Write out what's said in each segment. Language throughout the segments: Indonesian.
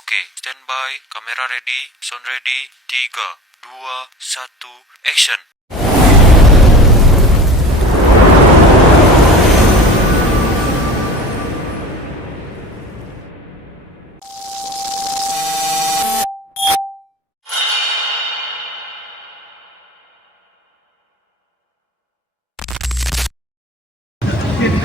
Oke, standby, kamera ready, sound ready, 3, 2, 1, action.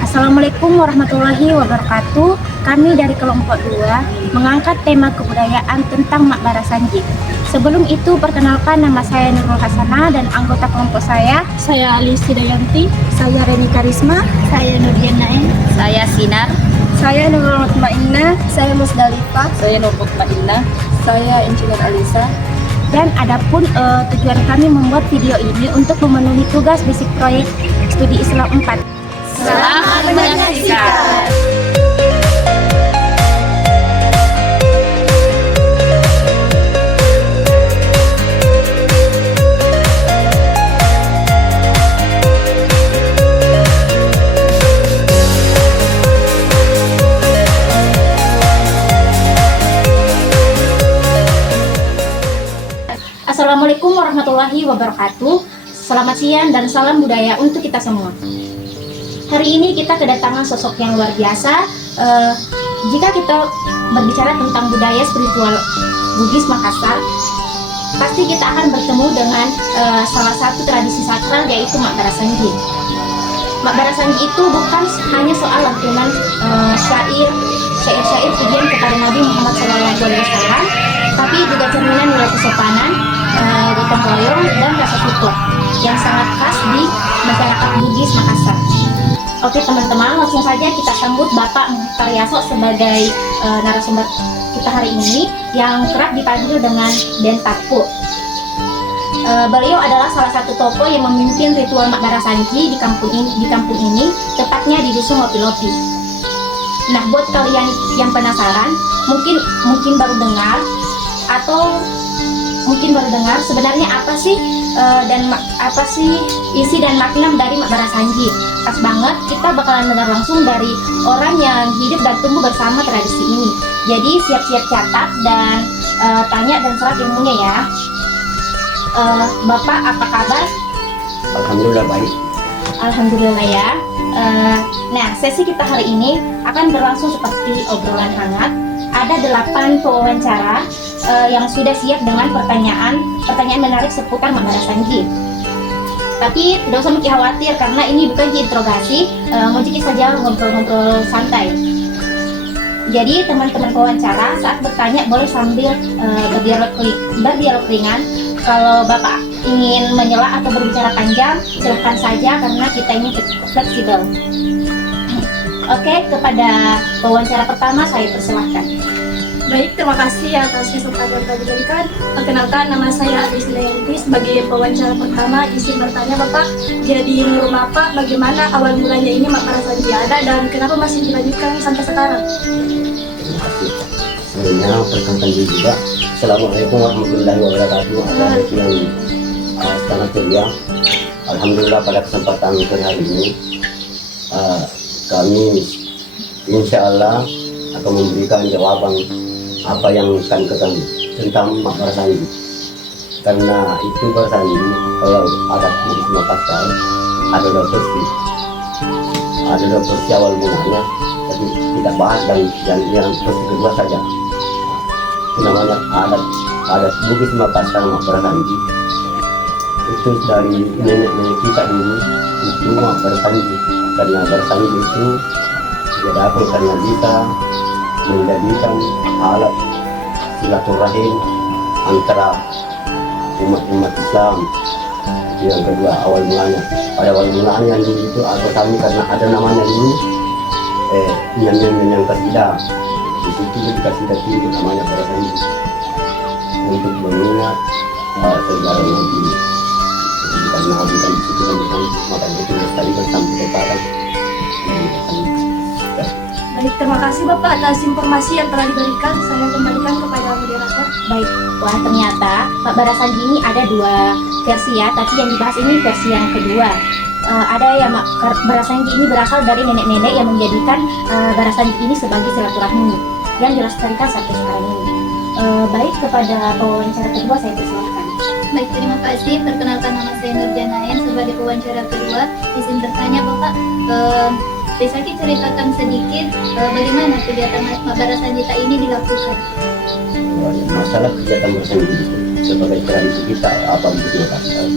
Assalamualaikum warahmatullahi wabarakatuh. Kami dari kelompok 2 mengangkat tema kebudayaan tentang Makbara Sanjing. Sebelum itu, perkenalkan, nama saya Nurul Hasanah dan anggota kelompok saya Alice Dayanti, saya Reni Karisma, saya Nurdian Naim, saya Sinar, saya Nurul Mutmainnah, saya Musdalifah, saya Nur Mutmainnah, saya Engineer Alisa. dan adapun tujuan kami membuat video ini untuk memenuhi tugas basic proyek studi Islam 4. Selamat menyaksikan. Assalamualaikum warahmatullahi wabarakatuh. Selamat siang dan salam budaya untuk kita semua. Hari ini kita kedatangan sosok yang luar biasa. Jika kita berbicara tentang budaya spiritual Bugis Makassar, pasti kita akan bertemu dengan salah satu tradisi sakral, yaitu Makbara Sanjing. Makbara Sanjing itu bukan hanya soal lantunan syair-syair pujian kepada Nabi Muhammad SAW, tapi juga cerminan nilai kesopanan, gotong royong, dan rasa syukur yang sangat khas di masyarakat Bugis Makassar. Oke teman-teman, langsung saja kita sambut Bapak Karyaso sebagai narasumber kita hari ini yang kerap dipanggil dengan Den Tapu. Beliau adalah salah satu tokoh yang memimpin ritual Makbara Sanjing di kampung ini, tepatnya di Dusun Lopi-Lopi. Nah, buat kalian yang penasaran, mungkin baru dengar atau mungkin baru dengar sebenarnya apa sih isi dan makna dari Makbara Sanjing. Pas banget kita bakalan dengar langsung dari orang yang hidup dan tumbuh bersama tradisi ini. Jadi siap-siap catat dan tanya dan serap ilmunya ya. Bapak apa kabar? Alhamdulillah baik. Alhamdulillah ya. Nah, sesi kita hari ini akan berlangsung seperti obrolan hangat. Ada 8 pewawancara yang sudah siap dengan pertanyaan menarik seputar Makbara Sanjing. Tapi tidak usah khawatir karena ini bukan interogasi, mungkin saja ngobrol-ngobrol santai. Jadi teman-teman pewawancara saat bertanya boleh sambil berdialog ringan. Kalau Bapak ingin menyela atau berbicara panjang, silahkan saja karena kita ini fleksibel. Oke, kepada pewawancara pertama saya persilahkan. Baik, terima kasih atas kesempatan yang diberikan. Perkenalkan, nama saya Alice Dayanti. Sebagai pewawancara pertama, izin bertanya Bapak, jadi menurut Bapak bagaimana awal mulanya ini Makbara Sanjing ada dan kenapa masih dilanjutkan sampai sekarang? Terima kasih. Sebelumnya perkenalkan diri juga. Assalamualaikum warahmatullahi wabarakatuh. Ada yang sangat ceria. Alhamdulillah pada kesempatan hari ini kami insya Allah akan memberikan jawaban apa yang akan ketemu tentang Makbara Sanjing. Karena itu bersanjing kalau ada di Makassar ada dua versi awal mulanya, tapi kita bahas dan yang versi kedua saja. Itu namanya adat Bugis Makassar Makbara Sanjing. Itu dari nenek-nenek kita dulu itu Makbara Sanjing. Karena bersanjing itu diadakan karena bisa menjadikan alat silaturahim antara umat Islam. Yang kedua pada awal mulanya dulu itu atau kami karena ada namanya dulu yang kasidah. Di situ dikasih itu namanya Makbara Sanjing untuk mengingat sejarah Nabi. Karena Nabi kan di situ kan makanya itu dilestarikan sampai sekarang. Baik, terima kasih Bapak atas informasi yang telah diberikan. Saya kembalikan kepada moderator. Baik, wah ternyata Makbara Sanjing ini ada 2 versi ya, tapi yang dibahas ini versi yang kedua. Ada yang Makbara Sanjing ini berasal dari nenek-nenek yang menjadikan Makbara Sanjing ini sebagai silaturahmi yang dilestarikan sampai sekarang ini. Baik, kepada pewawancara kedua saya persilahkan. Baik, terima kasih. Perkenalkan, nama saya Nurjanayan. Sebagai pewawancara kedua, izin bertanya Bapak, bisa diceritakan sedikit bagaimana kegiatan Mabara Sanjita ini dilakukan? Masalah kegiatan bersanji itu sebagai tradisi kita apa begitu Makassar.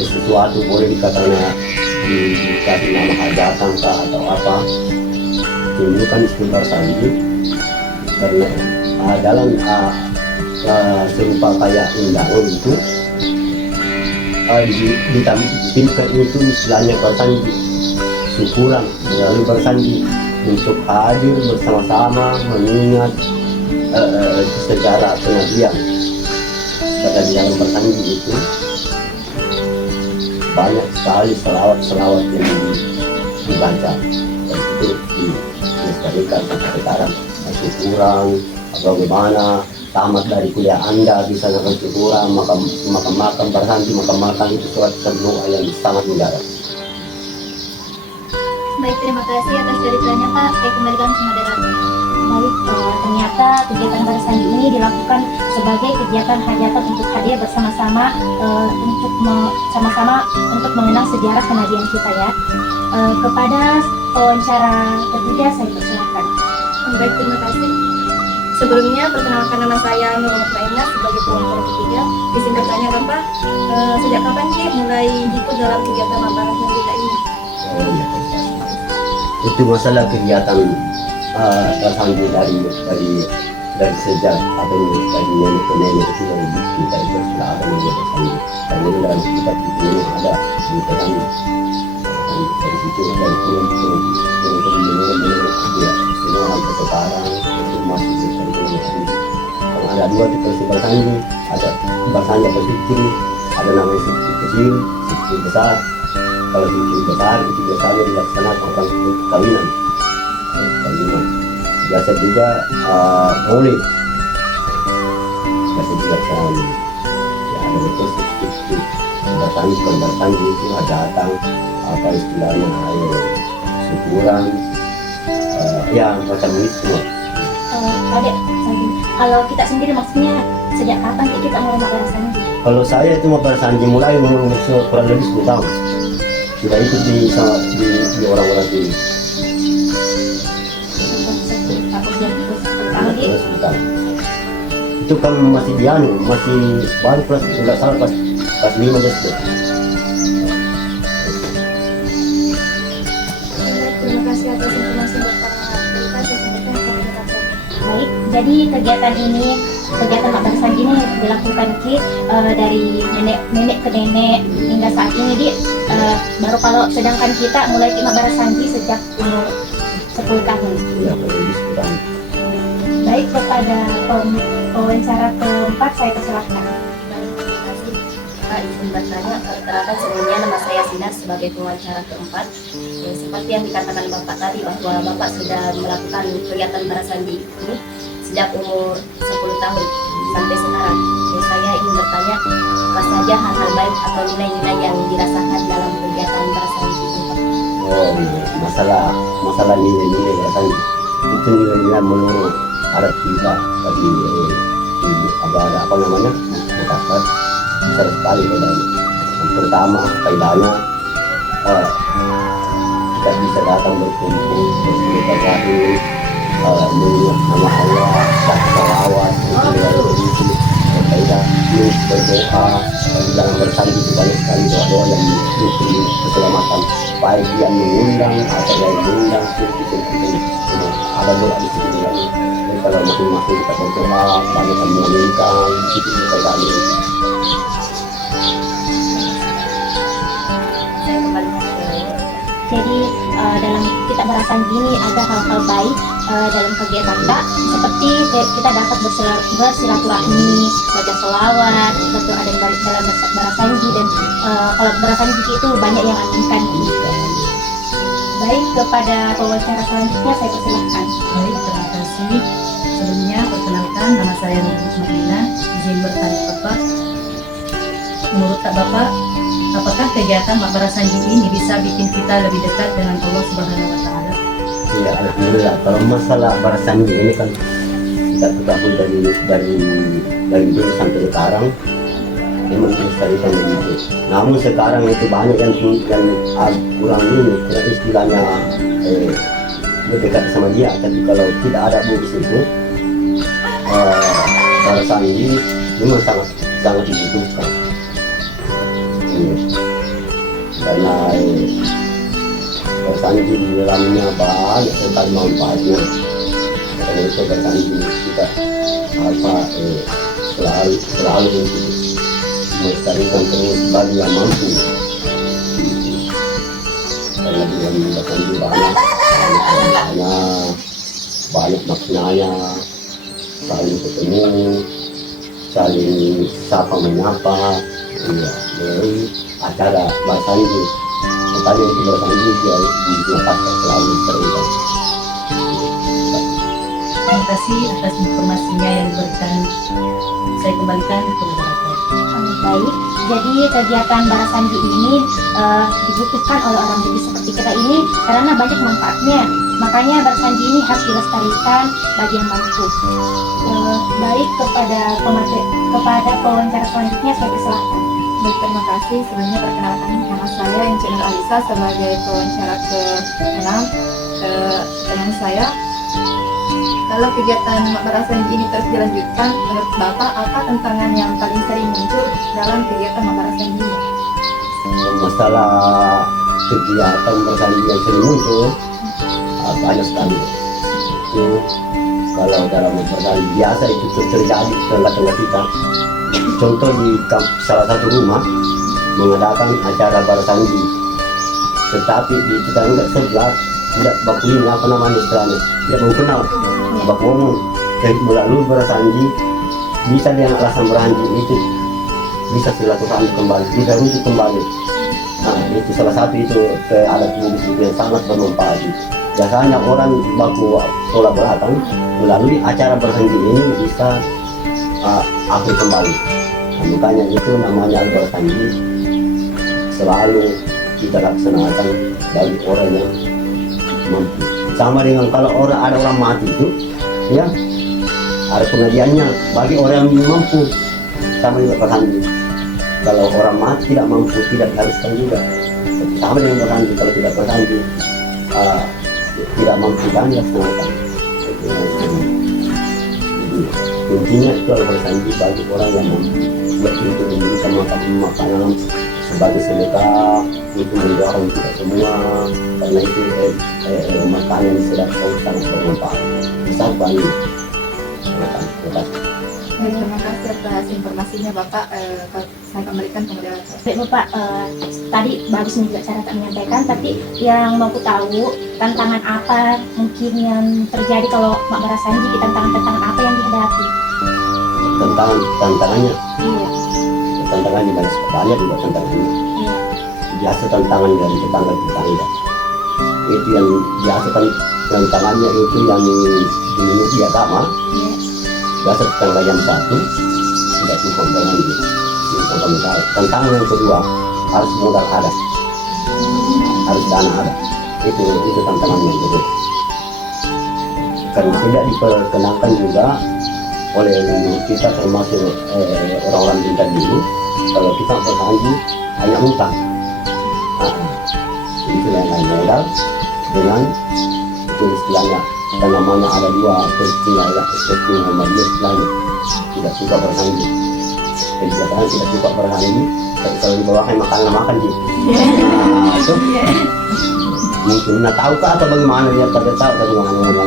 Sesuatu boleh dikatakan dikasih nama hajatan kah atau apa, tunjukkan istilah bersanji karena dalam serupa kayak undangan itu ditampilkan itu istilahnya bersanji, syukuran melalui bersanji untuk hadir bersama-sama mengingat sejarah kenabian. Pada di dalam bersanji itu banyak sekali selawat yang dibaca, dan itu dilestarikan sampai sekarang. Masih kurang bagaimana tamat dari kuliah Anda bisa dapat kurang makam bersanji, makam itu suatu doa yang sangat mendarat. Baik, terima kasih atas ceritanya Pak. Saya kembalikan ke moderator. Baik, ternyata kegiatan bersanji ini dilakukan sebagai kegiatan hajatan untuk hadir bersama-sama sama-sama untuk mengenang sejarah kenabian kita ya. Kepada pewawancara ketiga saya persilahkan. Baik, terima kasih. Sebelumnya, perkenalkan, nama saya Nur Mutmainah sebagai pewawancara ketiga. Izin bertanya Bapak, sejak kapan sih mulai ikut dalam kegiatan Mabara Sanjita ini? Oh, iya, itu masalah kegiatan bersanji dari sejak apa ini dari nenek ke nenek itu dari kita itu sudah ada media bersanji. Karena di dalam kitab itu ada bersanji. Dari situ dari turun menurut dia semua sampai sekarang itu masih bersanji. Kalau ada dua tipe bersanji, ada bersanji kecil, ada namanya sikit kecil, sikit besar. Kalau sikit besar itu biasanya dilaksanakan orang kawinan. Biasa juga boleh biasa dilaksanakan ya, ada betul sedikit bersanji itu ada datang apa istilahnya ayo syukuran ya macam itu semua. Adek, kalau kita sendiri maksudnya sejak kapan sih kita mulai Mabara Sanji? Kalau saya itu Mabara Sanji mulai kurang lebih 10 tahun sudah ikut di orang-orang di itu kan masih masih baru kelas nggak salah kelas 5 SD. Terima kasih atas informasi Bapak. Saya sampaikan ke moderator. Baik, jadi kegiatan Mabara Sanji ini dilakukan Ki dari nenek ke nenek hingga saat ini Di. Baru kalau sedangkan kita mulai Mabara Sanji sejak umur 10 tahun. Ya, kalau lebih 10 tahun. Baik, kepada pewawancara keempat saya persilahkan. Terima kasih Pak, izin bertanya. Perkenalkan, sebelumnya nama saya Sinar sebagai pewawancara keempat. Seperti yang dikatakan Bapak tadi bahwa Bapak sudah melakukan kegiatan bersanji ini sejak umur 10 tahun sampai sekarang. Saya ingin bertanya apa saja hal-hal baik atau nilai-nilai yang dirasakan dalam kegiatan bersanji ini, Pak? Oh, masalah nilai-nilai bersanji itu nilai-nilai menurut adat kita tadi ada apa namanya Makassar besar sekali bedanya. Yang pertama kaidahnya kita bisa datang berkumpul bersilaturahmi mengingat nama Allah dan selawat berdoa dalam bersanji itu banyak sekali doa-doa yang mungkin keselamatan baik yang mengundang atau yang mengundang itu ada doa di sini lagi. Dan kalau masing-masing kita berdoa banyak yang menginginkan itu kita kali. Saya kembali ke Jadi dalam kita bersanji ini ada hal-hal baik dalam kegiatan kita, seperti kita dapat bersilaturahmi, baca selawat, berdoa dalam bersanji, dan kalau bersanji itu banyak yang aminkan. Baik, kepada pewawancara selanjutnya saya persilahkan. Baik, terima kasih. Sebelumnya perkenalkan, nama saya Nur Mutmainah. Izin bertanya Bapak, menurut Bapak, apakah kegiatan Mabara Sanji ini bisa bikin kita lebih dekat dengan Allah Subhanahu wa Ta'ala? Ya, alhamdulillah. Kalau masalah bersanji ini kan kita ketahui dari dulu sampai sekarang memang melestarikan begitu. Namun sekarang itu banyak yang kurang ini, kurang istilahnya berdekat sama dia. Tapi kalau tidak ada bugis itu, para sandi memang sangat dibutuhkan. Karena bersandi di dalamnya banyak sekali manfaatnya. Karena itu bersandi kita selalu melestarikan terus bagi yang mampu. Karena dia bersandi banyak maknanya, saling ketemu, saling sapa menyapa. Dari acara bersandi, makanya itu bersandi dia di Makassar selalu terlibat. Terima kasih atas informasinya yang diberikan. Saya kembalikan ke moderator. Baik, jadi kegiatan Barasandi ini dibutuhkan oleh orang Bugis seperti kita ini karena banyak manfaatnya. Makanya Barasandi ini harus dilestarikan bagi yang mampu. Baik, kepada pewawancara selanjutnya saya persilahkan. Baik, terima kasih. Sebelumnya perkenalkan nama saya Insinyur Alisa sebagai pewawancara ke-6. Pertanyaan saya, kalau kegiatan Mak Barasandi ini terus dilanjutkan, menurut Bapak apa tantangan yang paling sering muncul dalam kegiatan Mak Barasandi ini? Masalah kegiatan bersandi yang sering muncul banyak sekali. Itu kalau dalam bersandi biasa itu terjadi di tengah-tengah kita. Contoh di salah satu rumah mengadakan acara bersandi, tetapi di tetangga sebelah tidak baku ini apa namanya istilahnya, tidak mau kenal, baku ngomong. Dan melalui bersandi bisa dengan alasan bersandi itu bisa silaturahmi kembali, bisa rujuk kembali. Nah, itu salah satu itu alat bugis itu yang sangat bermanfaat. Biasanya orang baku pola belakang melalui acara bersandi ini bisa akhir kembali. Nah, makanya itu namanya bersandi selalu kita laksanakan bagi orang yang mampu. Sama dengan kalau ada orang mati itu, ya ada pengajiannya bagi orang yang mampu. Sama juga bersandi. Kalau orang mati tidak mampu tidak diharuskan juga. Sama dengan bersandi, kalau tidak bersandi tidak mampu dan dilaksanakan. Kuncinya itu adalah bersandi bagi orang yang mampu. Untuk memberikan makanan sebagai sedekah, itu mendorong kita semua, karena itu makanan sedekah sangat bermanfaat. Besar banget. Terima kasih atas informasinya Bapak. Saya kembalikan ke moderator. Baik Bapak, tadi bagus juga cara tak menyampaikan, tapi yang mau aku tahu tantangan apa mungkin yang terjadi kalau Mak Barasandi, tantangan apa yang dihadapi? Tantangannya Iya. Tantangannya banyak juga tantangannya. Iya. Biasa tantangan dari tetangga itu yang biasa tantangannya itu yang di agama. Iya. Biasa tetangga yang satu tidak cukup dengan itu. Tantangan yang kedua harus modal ada, harus dana ada. Itu tantangan yang kedua. Karena tidak diperkenalkan juga oleh kita termasuk orang-orang pintar dulu, kalau kita bersandi hanya utang. Itu yang modal dengan itu istilahnya, dan namanya ada dua peristiwa Muhammadiyah istilahnya, tidak suka bersandi. Jadi biasanya tidak suka bersandi, tapi kalau dibawakan makan gitu. Itu mungkin nggak tahu kah atau bagaimana dia tidak tahu bagaimana.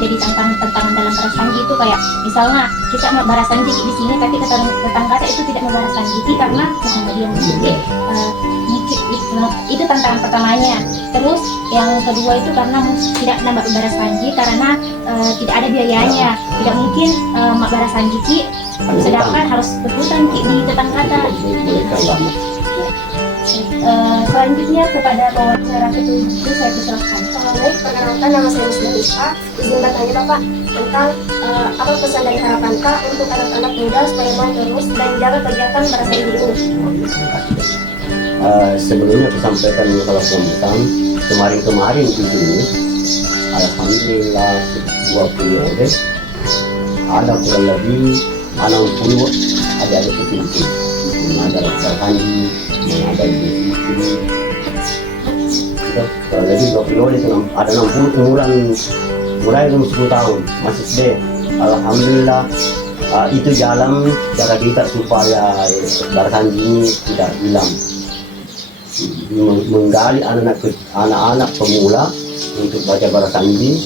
Jadi tantangan dalam Barasandi itu kayak misalnya kita mau Barasandi di sini tapi tetangga itu tidak mau Barasandi karena Muhammadiyah mungkin. Itu tantangan pertamanya. Terus yang kedua itu karena tidak nambah Barasandi karena tidak ada biayanya. Tidak mungkin Mak Barasandi sedangkan harus berhutang di tetangga. Selanjutnya kepada pewawancara ketujuh saya persilahkan. Baik, perkenalkan nama saya Musda Rizka. Izin bertanya Bapak tentang apa pesan dari harapan Kak untuk anak-anak muda supaya mau terus dan jaga kegiatan Barasandi ini. Sebelumnya aku sampaikan kalau pesan kemarin di sini alhamdulillah 20 orang, ada kurang lebih 60 adik-adik kecil, ada dokter Haji, ada ibu Siti. Kurang lebih 20 orang itu ada 60 umuran mulai umur 10 tahun masih SD. Alhamdulillah itu jalan cara kita supaya Barasanji ini tidak hilang, menggali anak-anak pemula untuk baca Barasanji,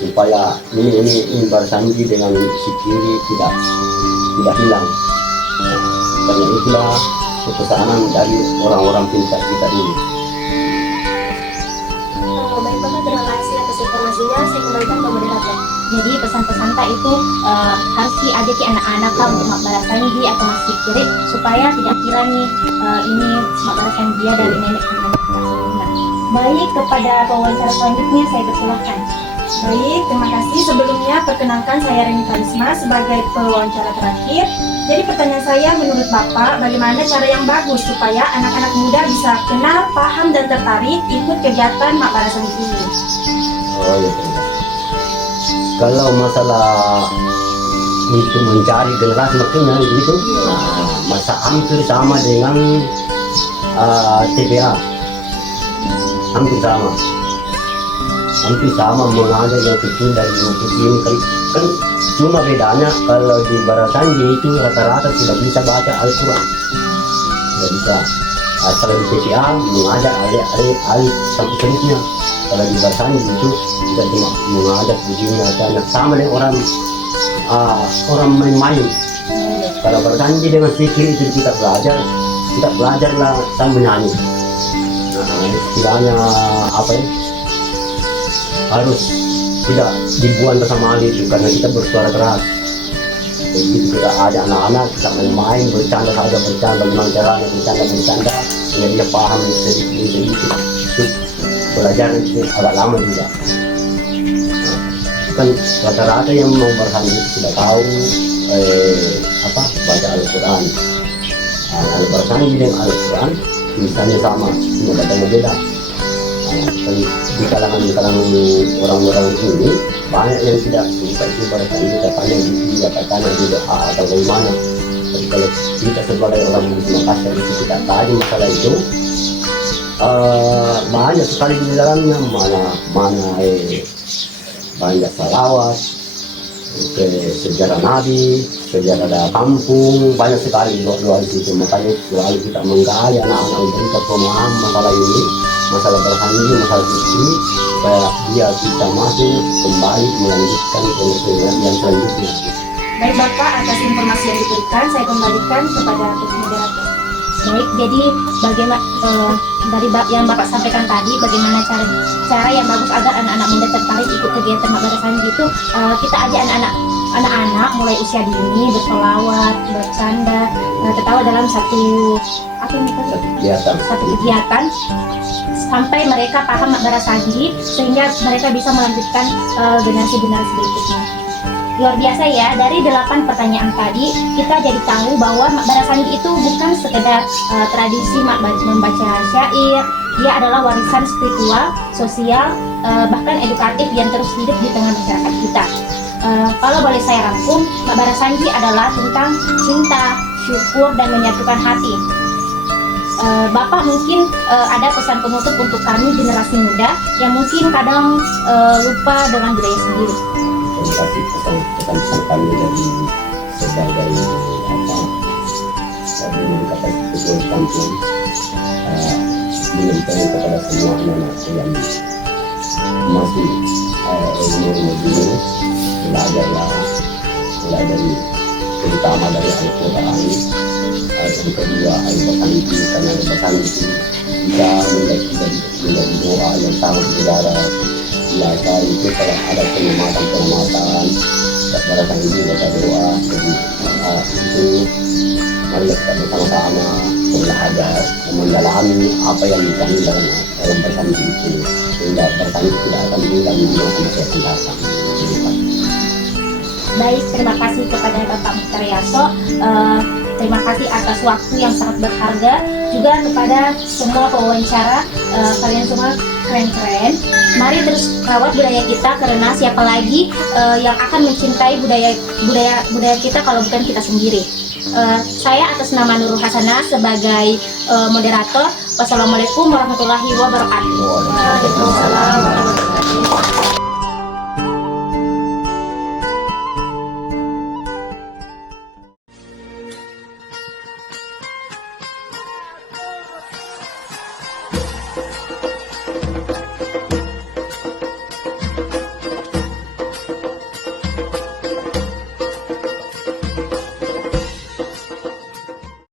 supaya ini Barasanji dengan si kiri tidak hilang. Karena itulah kepesanan dari orang-orang pintar kita ini. Baik Bapak, terima kasih atas informasinya. Saya kembalikan ke moderator. Jadi pesan-pesan tak itu harus diajaki anak-anak untuk Mak Barasanji atau Mas Fikri supaya tidak kira nih ini Mak Barasanji dari nenek ke nenek sebelumnya. Baik, kepada pewawancara selanjutnya saya persilahkan. Baik, terima kasih. Sebelumnya perkenalkan saya Reni Karisma sebagai pewawancara terakhir. Jadi pertanyaan saya, menurut Bapak, bagaimana cara yang bagus supaya anak-anak muda bisa kenal, paham, dan tertarik ikut kegiatan Mak Barasanji ini? Oh ya, kalau masalah itu mencari generasi makanya itu masa hampir sama dengan TPA, hampir sama mengajak yang kecil dari umur ini kan cuma bedanya kalau di Barasanji itu rata-rata sudah bisa baca Al-Quran, sudah bisa. Kalau di TPA mengajak adik-adik sampai seterusnya. Kalau di Barasanji itu tidak cuma mengajak begini anak sama dengan orang main-main. Kalau Barasanji dengan fikir itu kita belajarlah sambil menyanyi. Istilahnya apa ya? Harus tidak dibuat bersama itu karena kita bersuara keras. Jadi kita ajak anak-anak, kita main-main, bercanda bagaimana caranya bercanda, sehingga dia paham sedikit. Itu belajar itu agak lama juga. Kan rata-rata yang mau Barasanji sudah tahu baca Al-Quran. Barasanji dengan Al-Quran misalnya sama, cuma bacanya beda. Di kalangan orang-orang ini banyak yang tidak suka itu Barasanji, katanya juga atau bagaimana. Jadi kalau kita sebagai orang di Makassar itu kita tanya masalah itu, banyak sekali di dalamnya banyak salawat, sejarah Nabi, sejarah kampung, banyak sekali doa di situ. Makanya selalu kita menggali anak-anak memberikan pemahaman masalah ini, masalah Barasanji, masalah ini, supaya dia bisa masuk kembali melanjutkan kemudian yang selanjutnya. Baik Bapak, atas informasi yang diberikan saya kembalikan kepada moderator. Baik, jadi bagaimana dari yang Bapak sampaikan tadi, bagaimana cara yang bagus agar anak-anak muda tertarik ikut kegiatan Mak Barasanji itu, kita ajak anak-anak mulai usia dini bersolawat, bercanda, ketawa dalam satu kegiatan sampai mereka paham Mak Barasanji sehingga mereka bisa melanjutkan generasi-generasi berikutnya. Luar biasa ya, dari 8 pertanyaan tadi kita jadi tahu bahwa Mak Barasanji itu bukan sekedar tradisi membaca syair, dia adalah warisan spiritual, sosial, bahkan edukatif yang terus hidup di tengah masyarakat kita. Kalau boleh saya rangkum, Mak Barasanji adalah tentang cinta, syukur, dan menyatukan hati. Bapak mungkin ada pesan penutup untuk kami generasi muda yang mungkin kadang lupa dengan budaya sendiri. Terima kasih pesan kami dari sebagai kapasitas kampung, menyampaikan kepada semua anak-anak yang masih umur ini, belajar terutama dari Al-Quran, yang kedua Al-Barasanji, karena Al-Barasanji bisa menjadi doa yang sangat berdarah. Biasa itu kalau ada penyelamatan Barasanji baca doa, jadi itu mari kita bersama-sama belajar mendalami apa yang dikandung dalam Barasanji itu, sehingga Barasanji tidak akan hilang di masa yang datang. Baik, terima kasih kepada Bapak Mukhtar Yaso. Terima kasih atas waktu yang sangat berharga, juga kepada semua pewawancara. Kalian semua keren-keren. Mari terus rawat budaya kita, karena siapa lagi yang akan mencintai budaya kita kalau bukan kita sendiri. Saya atas nama Nurul Hasanah sebagai moderator. Wassalamualaikum warahmatullahi wabarakatuh. Waalaikumsalam warahmatullahi wabarakatuh.